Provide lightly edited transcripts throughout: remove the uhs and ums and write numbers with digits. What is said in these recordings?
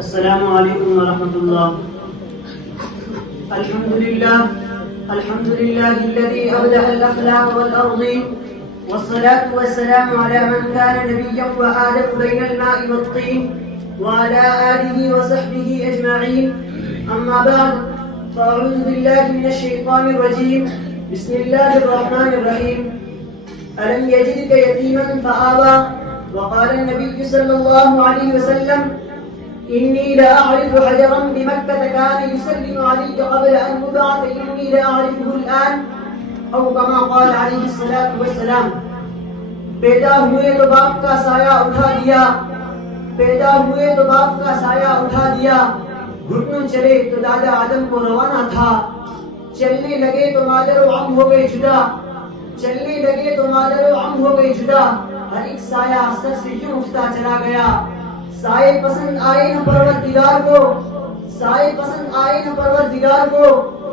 السلام علیکم ورحمۃ اللہ. الحمد لله الذي أبدع الأخلاق والأرضين والصلاة والسلام على من كان نبيا وآدم بين الماء والطين وعلى آله وصحبه أجمعين. أما بعد فأعوذ بالله من الشيطان الرجيم. بسم الله الرحمن الرحيم. ألم يجدك يتيما فآوى وقال النبي صلى الله عليه وسلم إني لأعرف حجرا بمكة كان يسلم علي قبل أن يبعث إني لأعرفه الآن أو كما قال عليه الصلاة والسلام. پیدا ہوئے تو باپ کا سایہ اٹھا دیا، پیدا ہوئے تو باپ کا سایہ اٹھا دیا، گھٹنوں چلے تو دادا آدم کو روانہ تھا، چلنے لگے تو مادر و عم ہو گئے جدا، چلنے لگے تو مادر و عم ہو گئے جدا، ہر ایک سایہ سر سے یوں اٹھتا چلا گیا. سائے پسند آئے نہ پروردگار کو، سائے پسند آئے نہ پروردگار کو،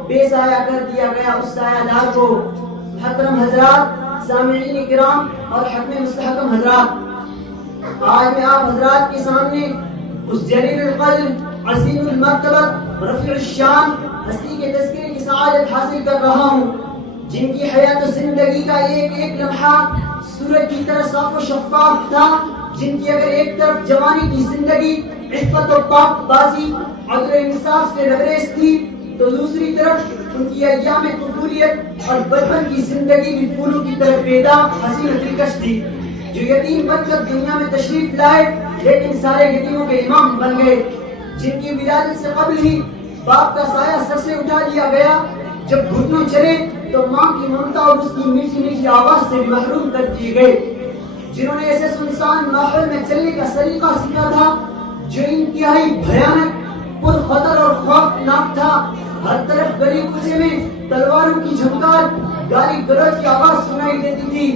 بے سایہ کر دیا گیا اس سایہ دار کو. محترم حضرات، سامعین کرام اور حکم مستحکم حضرات، آج میں آپ حضرات کے سامنے اس جلیل القدر، عظیم المرتبت، رفیع الشان ہستی کے تذکرے کی سعادت حاصل کر رہا ہوں، جن کی حیات و زندگی کا ایک ایک لمحہ سورج کی طرح صاف و شفاف تھا، جن کی اگر ایک طرف جوانی کی زندگی عفت و پاک بازی عدل و انصاف سے لبریز تھی، تو دوسری طرف ان کی ایام قبولیت اور بچپن کی زندگی بھی پھولوں کی طرح پیدا حسین و دلکش تھی. جو یتیم بن کر دنیا میں تشریف لائے لیکن سارے یتیموں کے امام بن گئے، جن کی ولادت سے قبل ہی باپ کا سایہ سر سے اٹھا لیا گیا، جب گھٹنوں چلے تو ماں کی ممتا اور اس کی میٹھی میٹھی آواز سے محروم کر دیے گئے، جنہوں نے ایسے سنسان ماحول میں چلنے کا سلیقہ سیکھا تھا جو انتہائی بھیانک، پر خطر اور خوفناک تھا. ہر طرف گلی کوچے میں تلواروں کی جھنکار، گالی گلوچ کی آواز سنائی دیتی تھی.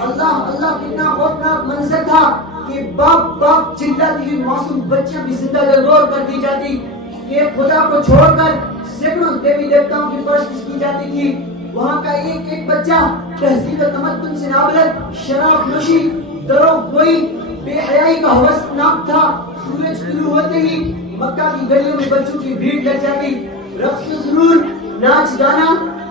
اللہ اللہ کتنا خوفناک منظر تھا کہ باپ باپ چلاتی ہوئی معصوم بچیاں بھی زندہ دلگور کر دی جاتی، کہ خدا کو چھوڑ کر سینکڑوں دیوی دیوتاؤں کی پرستش کی جاتی تھی. وہاں کا ایک ایک بچہ تہذیب و تمدن سے نابلد، شراب نوشی، دروغ گوئی، بے حیائی کا ہوسناک تھا. سورج طلوع ہوتے ہی مکہ کی گلیوں میں بچوں کی بھیڑ لگ جاتی، رقص و سرور، ناچ گانا،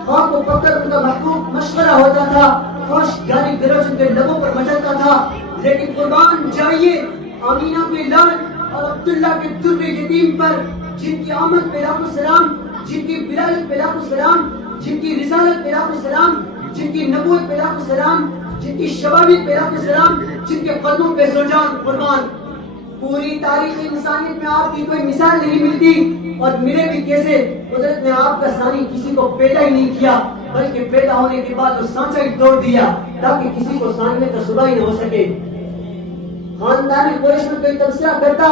خواب و پکڑ ان کا محبوب مشورہ ہوتا تھا، خوش گالی گلوچ ان کے لبوں پر مچلتا تھا. لیکن قربان جائیے آمینہ کے لال اور عبداللہ کے در یتیم پر، جن کی آمد پہ لاکھوں سلام، جن کی ولادت پہ لاکھوں سلام، جن کی رسالت پہ لاکھوں سلام، جن کی نبوت پہ لاکھوں سلام، جن کی شبابیت پہ لاکھوں سلام، جن کے قدموں پہ سو جان قربان. پوری تاریخ انسانیت میں آپ کی کوئی مثال نہیں ملتی، اور ملے بھی کیسے؟ قدرت نے آپ کا ثانی کسی کو پیدا ہی نہیں کیا، بلکہ پیدا ہونے کے بعد وہ سانچہ ہی توڑ دیا تاکہ کسی کو سانچنے کا صبح ہی نہ ہو سکے. خاندان قریش میں کوئی تبصرہ کرتا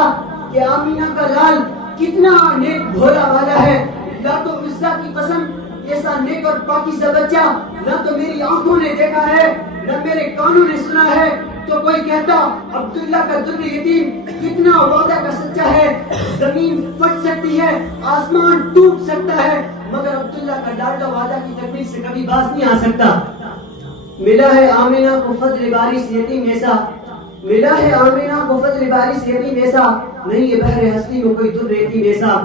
کہ آمینہ کا لال کتنا نیک بھولا والا ہے، لات و عزا کی قسم ایسا نیک اور پاکیزہ بچہ نہ تو میری آنکھوں نے دیکھا ہے نہ میرے کانوں نے سنا ہے. تو کوئی کہتا عبداللہ کا در یتیم کتنا وعدہ کا سچا ہے، زمین پھٹ سکتی ہے، آسمان ٹوٹ سکتا ہے، مگر عبداللہ کا لاڈلا وعدہ کی تکمیل سے کبھی باز نہیں آ سکتا. ملا ہے آمینہ کو فضل باری سے یتیم ایسا، ملا ہے آمینہ کو فضل باری سے یتیم ایسا، نہیں یہ بحر ہستی میں کوئی در یتیم ایسا.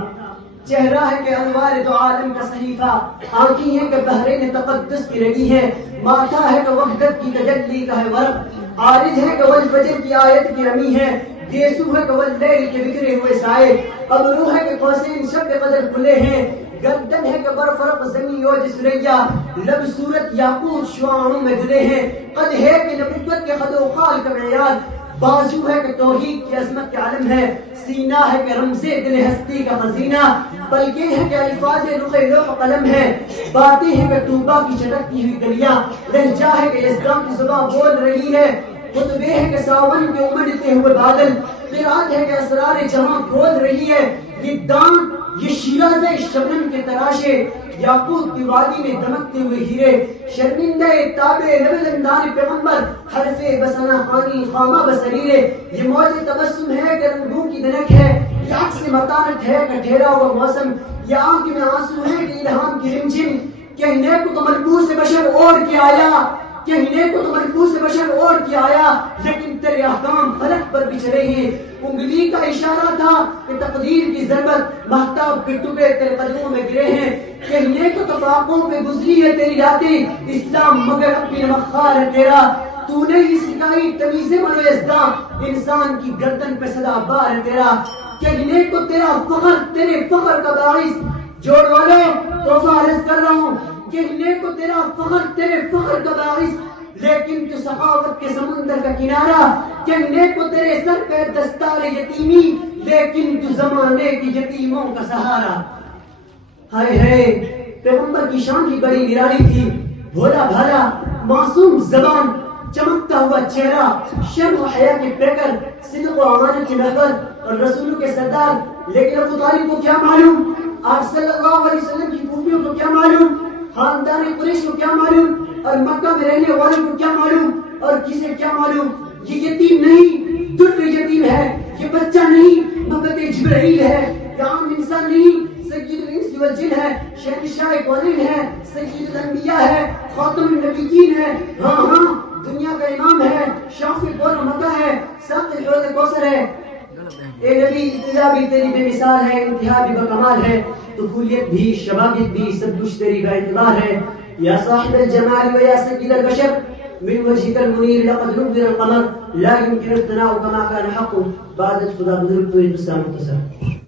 چہرہ ہے کہ انوار دو عالم کا صحیفہ، آنکھیں ہیں کہ بحرین تقدس کی رگی ہے، ماتھا ہے کہ وحدت کی تجلی کا ہے ورق، عارج ہے کہ والفجر کی آیت کی رمی ہے، گیسو ہے کہ واللیل کے بکھرے ہوئے سائے، ابرو ہے کہ قوسین شب قدر کھلے ہیں، گردن ہے کہ برفرق زمین و جسریا، لب صورت یاقوت شعاعوں میں دھلے ہیں، قد ہے کہ نبوت کے قد و خال کا معیار، بازو ہے کہ توحید کی عظمت کا علم ہے، سینہ ہے کہ رمز دل ہستی کا خزینہ، پلکیں ہے کہ الفاظ رخ لوح قلم ہے، باتیں ہیں کہ طوبہ کی چٹکتی ہوئی گلیاں، لہجہ ہے کہ یزدان کی زبان بول رہی ہے، خطبے ہے کہ ساون کے امڑتے ہوئے بادل، قرات ہے کہ اسرار جہاں کھول رہی ہے، یہ دان یہ شیراز شبنم کے تراشے، یاقوت کی وادی میں دمکتے ہوئے ہیرے، شرمندہ تابع نبی زندان پیغمبر، حرف بسنا خانی خامہ بسریرے، یہ موج تبسم ہے کہ رنگوں کی دنک ہے، یہ عکس متانت ہے کہ ٹھہرا ہوا موسم، یہ آنکھ میں آنسو ہے کہ الہام کی رمجھم، کہنے کو تو ملبوس بشر اور کیا آیا، کہنے کو تو ملبوس بشر اور کیا آیا، لیکن تیرے احکام فلک پر طرف بھی چلے ہیں. انگلی کا اشارہ تھا کہ تقدیر کی ضربت، مہتاب کے ٹکڑے تیرے قدموں میں گرے ہیں. کہنے کو اتفاقوں پہ گزری ہے تیری راتیں، اسلام مگر اپنی مخار ہے تیرا. تو نے ہی سکھائی تمیز من و ازداں، انسان کی گردن پہ سدا بار ہے تیرا. کہنے کو تیرا فخر تیرے فخر کا باعث، جوڑ والے تحفہ عرض کر رہا ہوں. کہنے کو تیرا فخر تیرے فخر کا باعث، لیکن تو سخاوت کے سمندر کا کنارہ. کہنے کو تیرے سر پہ دستار یتیمی، لیکن تو زمانے کی یتیموں کا سہارا. ہائے ہائے، پیغمبر کی شان کی بڑی نرالی تھی. بھولا بھالا معصوم زبان، چمکتا ہوا چہرہ، شرم و حیا کے پیکر، صدق و امانت کی محور اور رسولوں کے سردار. لیکن ابو طالب کو کیا معلوم، آپ صلی اللہ علیہ وسلم کی پھوپھیوں کو کیا معلوم، خاندان قریش کو کیا معلوم، اور مکہ میں رہنے والوں کو کیا معلوم، اور کسے کیا معلوم. یہ یتیم نہیں، در یتیم ہے. یہ بچہ نہیں، محبت جبرائیل ہے. یہ عام انسان نہیں، سید الانس والجن ہے. شہنشاہ کونین ہے، سید الانبیاء ہے، خاتم النبیین ہے. ہاں ہاں، دنیا کا امام ہے، شافی قول مکہ ہے، ساقی حوض کوثر ہے. اے نبی، ابتدا بھی تیری بے مثال ہے، انتہا بھی بکمال ہے. طفولیت بھی، شبابیت بھی، سب کچھ تیری کا اعتبار ہے. یا صاحب الجمال و یا سید البشر، من وجهك المنیر لقد نبذر القمر لا يمكن الثناء كما كان حق. بعد خدا بزرگ تو ہندوستان مختصر.